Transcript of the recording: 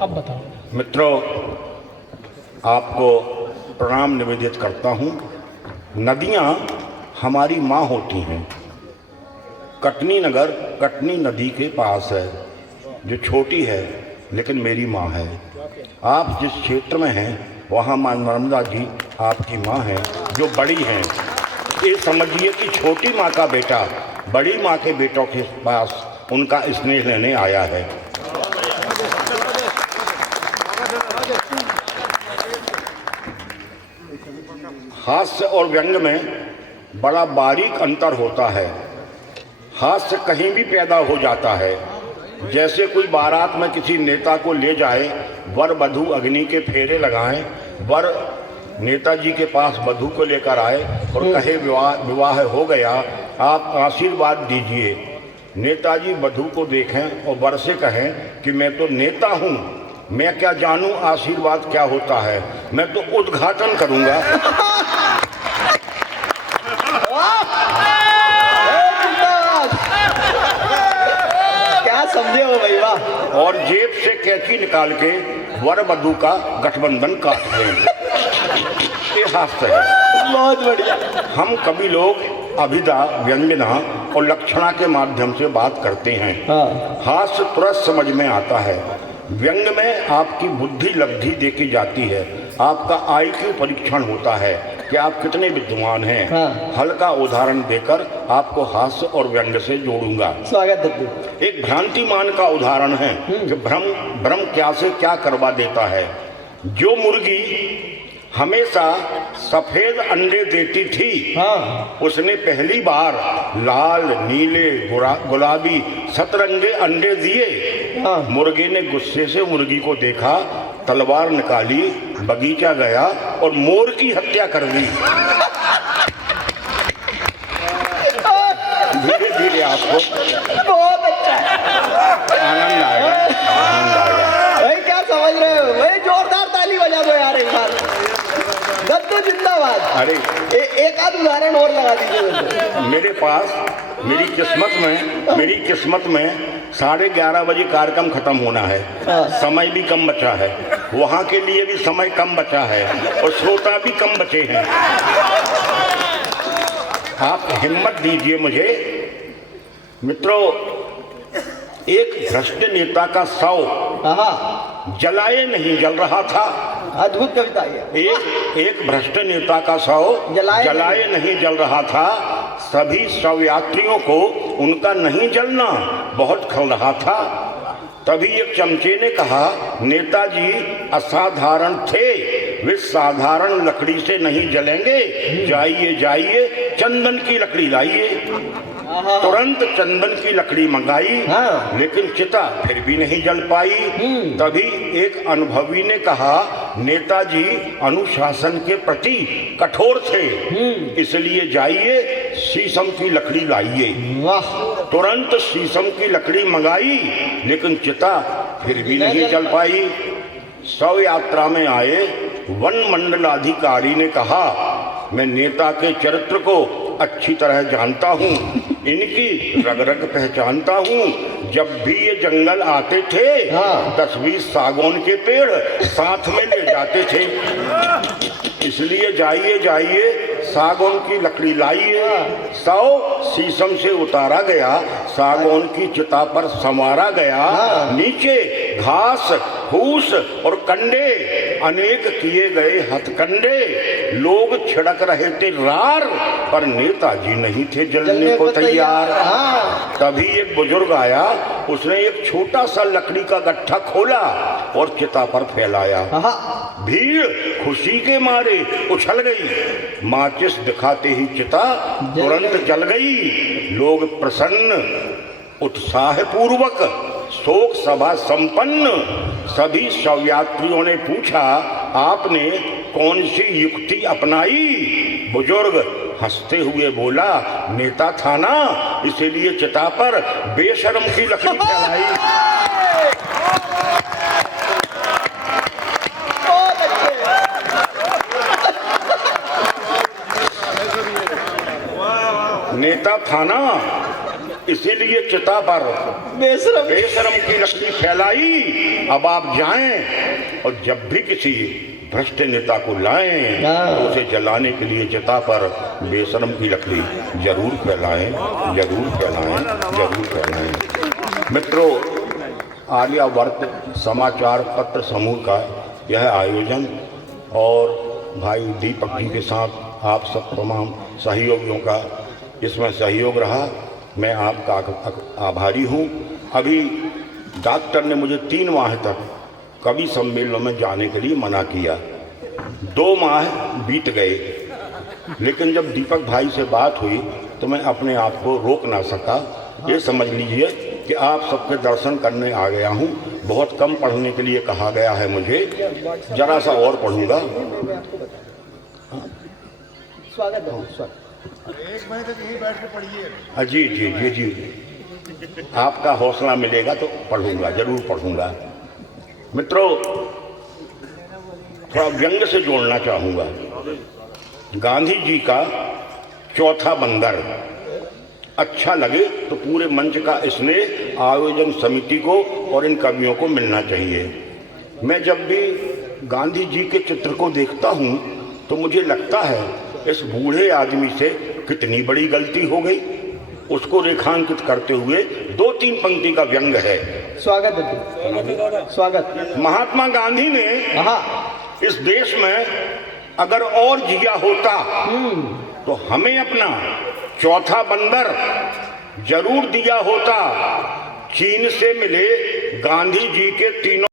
अब बताओ। मित्रों, आपको प्रणाम निवेदित करता हूँ। नदियाँ हमारी माँ होती हैं। कटनी नगर कटनी नदी के पास है, जो छोटी है लेकिन मेरी माँ है। आप जिस क्षेत्र में हैं वहाँ माँ नर्मदा जी आपकी माँ है, जो बड़ी हैं। ये समझिए कि छोटी माँ का बेटा बड़ी माँ के बेटों के पास उनका स्नेह लेने आया है। हास्य और व्यंग में बड़ा बारीक अंतर होता है। हास्य कहीं भी पैदा हो जाता है। जैसे कोई बारात में किसी नेता को ले जाए, वर वधू अग्नि के फेरे लगाएं, वर नेताजी के पास वधू को लेकर आए और कहे विवाह हो गया, आप आशीर्वाद दीजिए। नेताजी वधू को देखें और वर से कहें कि मैं तो नेता हूँ, मैं क्या जानूं आशीर्वाद क्या होता है, मैं तो उद्घाटन करूंगा। क्या समझे हो भाई, वाह। और जेब से कैंची निकाल के वर वधू का गठबंधन काट दें। ये हास्य है। बहुत बढ़िया। हम कभी लोग अभिधा, व्यंजना और लक्षणा के माध्यम से बात करते हैं। हास्य तुरंत समझ में आता है। व्यंग में आपकी बुद्धि लब्धि देखी जाती है, आपका IQ परीक्षण होता है कि आप कितने विद्वान हैं। हल्का उदाहरण देकर आपको हास्य और व्यंग से जोड़ूंगा। स्वागत है। एक भ्रांतिमान का उदाहरण है कि भ्रम क्या से क्या करवा देता है। जो मुर्गी हमेशा सफेद अंडे देती थी, उसने पहली बार लाल, नीले, गुलाबी, सतरंगे अंडे दिए। मुर्गे ने गुस्से से मुर्गी को देखा, तलवार निकाली, बगीचा गया और मोर की हत्या कर दी। धीरे धीरे आपको बहुत अच्छा आनंद आएगा, आनंद आएगा। भाई, क्या समझ रहे हो भाई? जोरदार ताली बजा दो यार एक बार। दत्तू जिंदाबाद। अरे एक आध उदाहरण और लगा दीजिए। मेरे पास मेरी किस्मत में 11:30 बजे कार्यक्रम खत्म होना है। समय भी कम बचा है, वहाँ के लिए भी समय कम बचा है और श्रोता भी कम बचे हैं। आप हिम्मत दीजिए मुझे। मित्रों, एक भ्रष्ट नेता का शव जलाए नहीं जल रहा था। अद्भुत कविता है। एक भ्रष्ट नेता का शव जलाए नहीं जल रहा था। सभी शव यात्रियों को उनका नहीं जलना बहुत खल रहा था। तभी एक चमचे ने कहा, नेताजी असाधारण थे, वे साधारण लकड़ी से नहीं जलेंगे, जाइए जाइए चंदन की लकड़ी लाइए। तुरंत चंदन की लकड़ी मंगाई, लेकिन चिता फिर भी नहीं जल पाई। तभी एक अनुभवी ने कहा, नेताजी अनुशासन के प्रति कठोर थे, इसलिए जाइए शीशम की लकड़ी लाइए। तुरंत शीशम की लकड़ी मंगाई, लेकिन चिता फिर भी नहीं जल पाई। शव यात्रा में आए वन मंडलाधिकारी ने कहा, मैं नेता के चरित्र को अच्छी तरह जानता हूँ, इनकी रग रग पहचानता हूँ। जब भी ये जंगल आते थे 10-20 सागौन के पेड़ साथ में ले जाते थे, इसलिए जाइए जाइए सागौन की लकड़ी लाइए। शव शीशम से उतारा गया, सागौन की चिता पर संवारा गया। नीचे घास, फूस और कंडे, अनेक किए गए हथकंडे। लोग छिड़क रहे थे रार, पर नेताजी नहीं थे जलने को तैयार। तभी एक बुजुर्ग आया, उसने एक छोटा सा लकड़ी का गट्ठा खोला और चिता पर फैलाया। भीड़ खुशी के मारे उछल गई। माचिस दिखाते ही चिता तुरंत जल गई। लोग प्रसन्न, उत्साहपूर्वक शोक सभा संपन्न। सभी शवयात्रियों ने पूछा, आपने कौन सी युक्ति अपनाई? बुजुर्ग हंसते हुए बोला, नेता था ना, इसीलिए चिता पर बेशर्म की लकड़ी फैलाई। नेता था ना, इसीलिए चिता पर बेशरम बेशरम की लकड़ी फैलाई। अब आप जाएं और जब भी किसी भ्रष्ट नेता को लाएं तो उसे जलाने के लिए चिता पर बेशरम की लकड़ी जरूर फैलाएं, जरूर फैलाएं, जरूर फैलाएं। मित्रों, आर्यावर्त समाचार पत्र समूह का यह आयोजन और भाई दीपक जी के साथ आप सब तमाम सहयोगियों का इसमें सहयोग रहा। मैं आपका आभारी हूँ। अभी डॉक्टर ने मुझे 3 माह तक कवि सम्मेलनों में जाने के लिए मना किया। 2 माह बीत गए, लेकिन जब दीपक भाई से बात हुई तो मैं अपने आप को रोक ना सका। ये समझ लीजिए कि आप सबके दर्शन करने आ गया हूँ। बहुत कम पढ़ने के लिए कहा गया है मुझे, जरा सा और पढ़ूंगा। स्वागत है, स्वागत। 1 महीने तक यहीं बैठ के पढ़िए। जी जी जी जी, आपका हौसला मिलेगा तो पढ़ूंगा, जरूर पढ़ूंगा। मित्रों, थोड़ा व्यंग से जोड़ना चाहूंगा। गांधी जी का चौथा बंदर अच्छा लगे तो पूरे मंच का स्नेह आयोजन समिति को और इन कवियों को मिलना चाहिए। मैं जब भी गांधी जी के चित्र को देखता हूं तो मुझे लगता है इस बूढ़े आदमी से कितनी बड़ी गलती हो गई। उसको रेखांकित करते हुए 2-3 पंक्ति का व्यंग है। स्वागत है, स्वागत। महात्मा गांधी ने इस देश में अगर और जिया होता तो हमें अपना चौथा बंदर जरूर दिया होता। चीन से मिले गांधी जी के 3